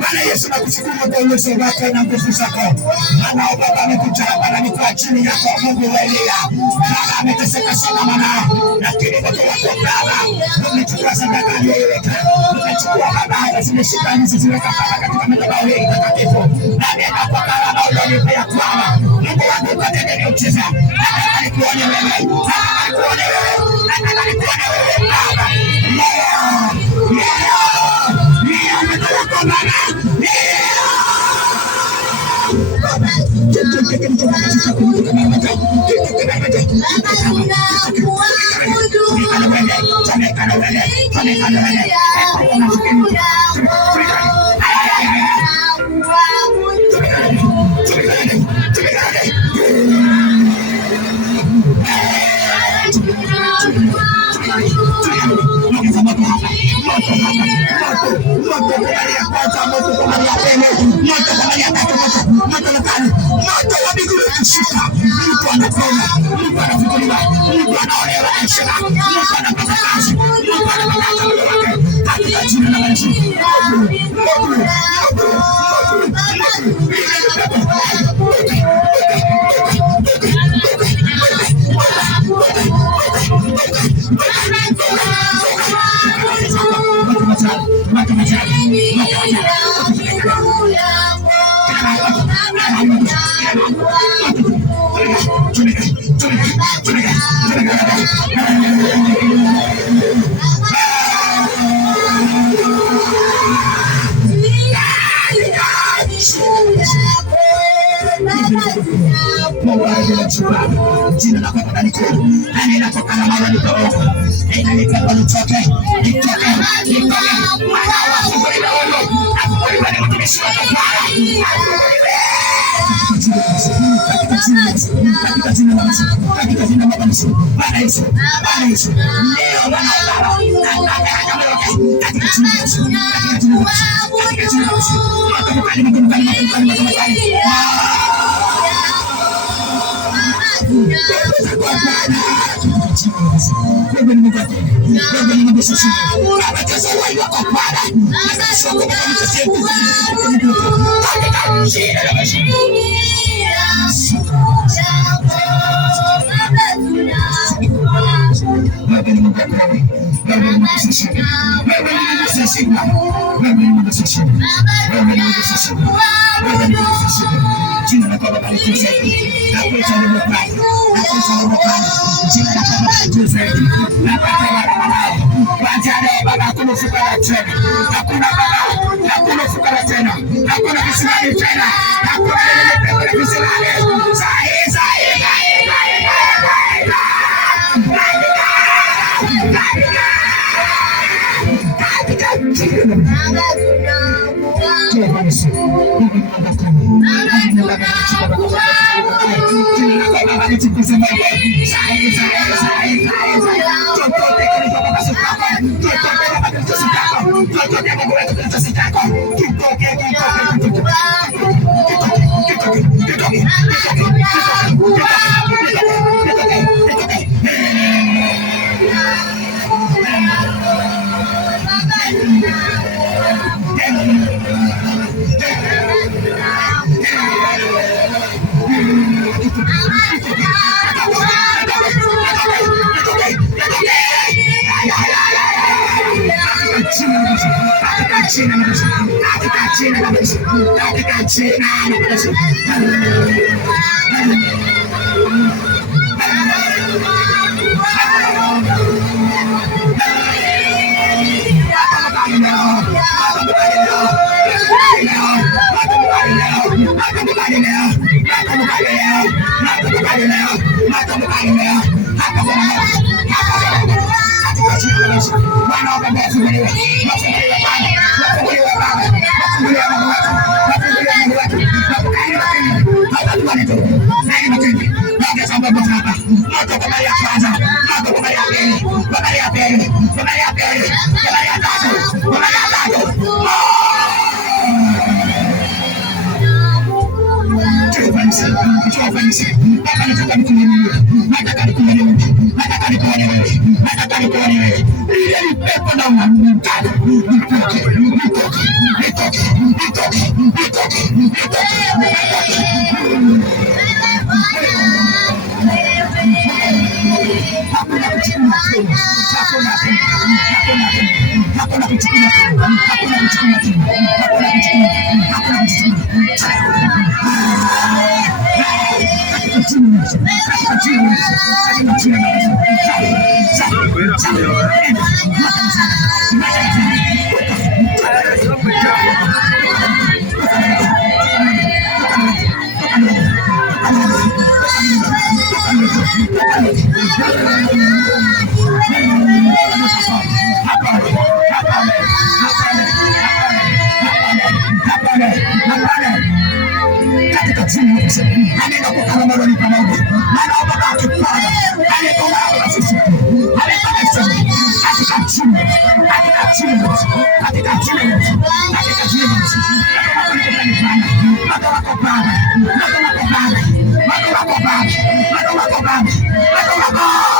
Bwana Yesu, nakushukuru kwa uwezo wako na nguvu zako. Maana Baba amekuja hapa na niko chini yako, Mungu wa Elia. Baba ameteseka sana mwanao, lakini watu wako Baba umechukua sadaka aliyoweka, umechukua Baba zimeshika hizi ziweka Baba katika madhabahu hii takatifu. Na nenda kwa karama uliyonipea Bwana. Mungu wangu katende miujiza. Nataka nikuone wewe. Nataka nikuone wewe. Nataka nikuone wewe Baba. Jina lako Bwana kuu, nani natoka na mara nitoka, ina nikawa nitoke, nitoke, mwana wa Mungu ni wewe, na wewe ni mtumishi wa Bwana, katika jina la Yesu, katika jina la Yesu, Bwana Yesu, Bwana Yesu, leo Bwana katika jina la Yesu, katika jina la Yesu, katika jina la Yesu, maisha. Bwana Baba wafunguliwe. Wafunguliwe Baba. Wafunguliwe Baba. Wafunguliwe Mungu wetu. Wafunguliwe Mungu wetu. Wafunguliwe matendo. Hata tuone tu. Nani matendo. Ongeza Mungu hapa. Moto kwa mara ya kwanza. Moto kwa mara ya pili. Kwa mara ya pili. Kwa mara ya pili. Kwa mara ya tatu. Kwa mara ya tatu. Baba nataka nikuone. Nataka nikuone wewe. Nataka nikuone wewe. Nataka nikuone wewe. Ile pepo na unamtaka. Nitoke. Nitoke. Nitoke. Nitoke. Nitoke. Nitoke. Hakuna kuchukua. Hakuna kuchukua. Hakuna kuchukua. Hakuna kuchukua. Hakuna kuchukua. Hakuna kuchukua. Katika jina la Yesu, anaenda kukana mbele ni pamoja. Anaomba baki Bwana, anaomba na sisi. Anaomba sisi. Katika jina, katika jina, katika jina, katika jina. Baba wako Baba, Baba wako Baba, Baba wako Baba, Baba wako Baba, Baba wako.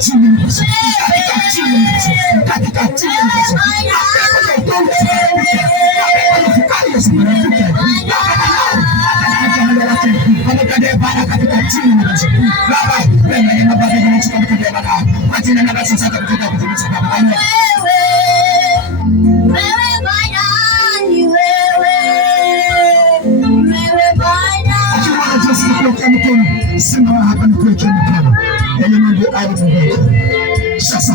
jina la Yesu, katika jina la Yesu, katika jina la Yesu. Sema hapa ni kuweka mkono. Yale mambo alifanya. Sasa.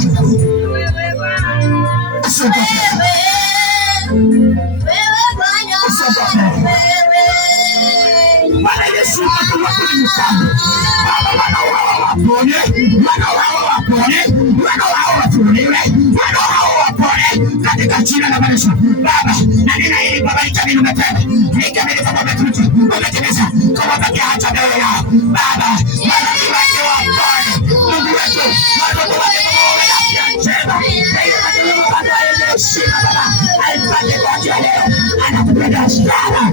Asante. Bwana Yesu atakuwa ni mfano. Baba wana wao wapone, wana wao wapone, wana wao wapone, wana wao wapone katika jina la Yesu. Baba, na ninaili Baba itabini mapema. Nikamili Baba wetu, umetimiza kwa wakati hata leo yao. Baba, wana wake wapone. Mungu wetu, watoto wake Baba afya njema. Hiyo ndio Baba Yesu Baba. Alipate kwa ajili leo. Anakupenda sana.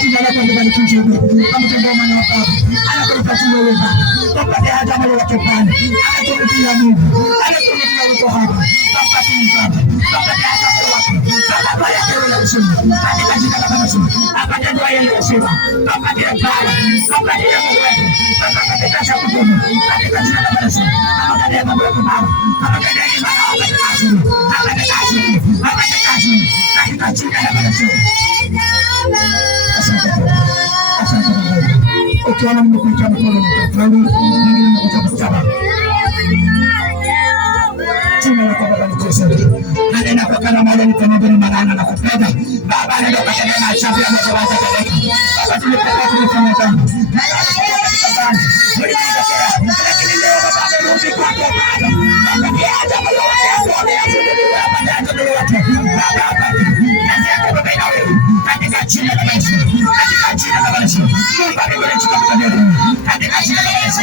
Jina lako libarikiwe. Kama tembea na Baba. Anakupatia wewe. Tupate hata moyo wake Bwana. Anakupatia Mungu. Anakupatia uko hapa. Tupate Baba. Tupate hata moyo wake. Baba yake wewe unasema. Katika jina la Yesu. Apate ndoa yake unasema. Tupate Baba. Tupate Mungu wetu. Tupate kaza kudumu. Katika jina la Yesu. Apate Mungu wetu Baba. Apate neema na kazi. Apate kazi. Apate kazi. Katika jina la Yesu. Ukiona mmekuja mkono mtafani, mwingine mmekuja mtaba. Jina la Baba ni Yesu. Nenda kwa kana mahali ni kama bwana maana na kupenda. Baba ndio katenda na chafu ya moto wake tena. Baba tulipenda tulifanya dhambi. Lakini leo Baba amerudi kwako Baba. Baba ni acha moyo wake apone afunguliwe Baba acha moyo wake. Baba ndio Baba ina wewe. Katika jina la Yesu. Katika jina la Yesu. Mungu amenikuta katika jina la Yesu.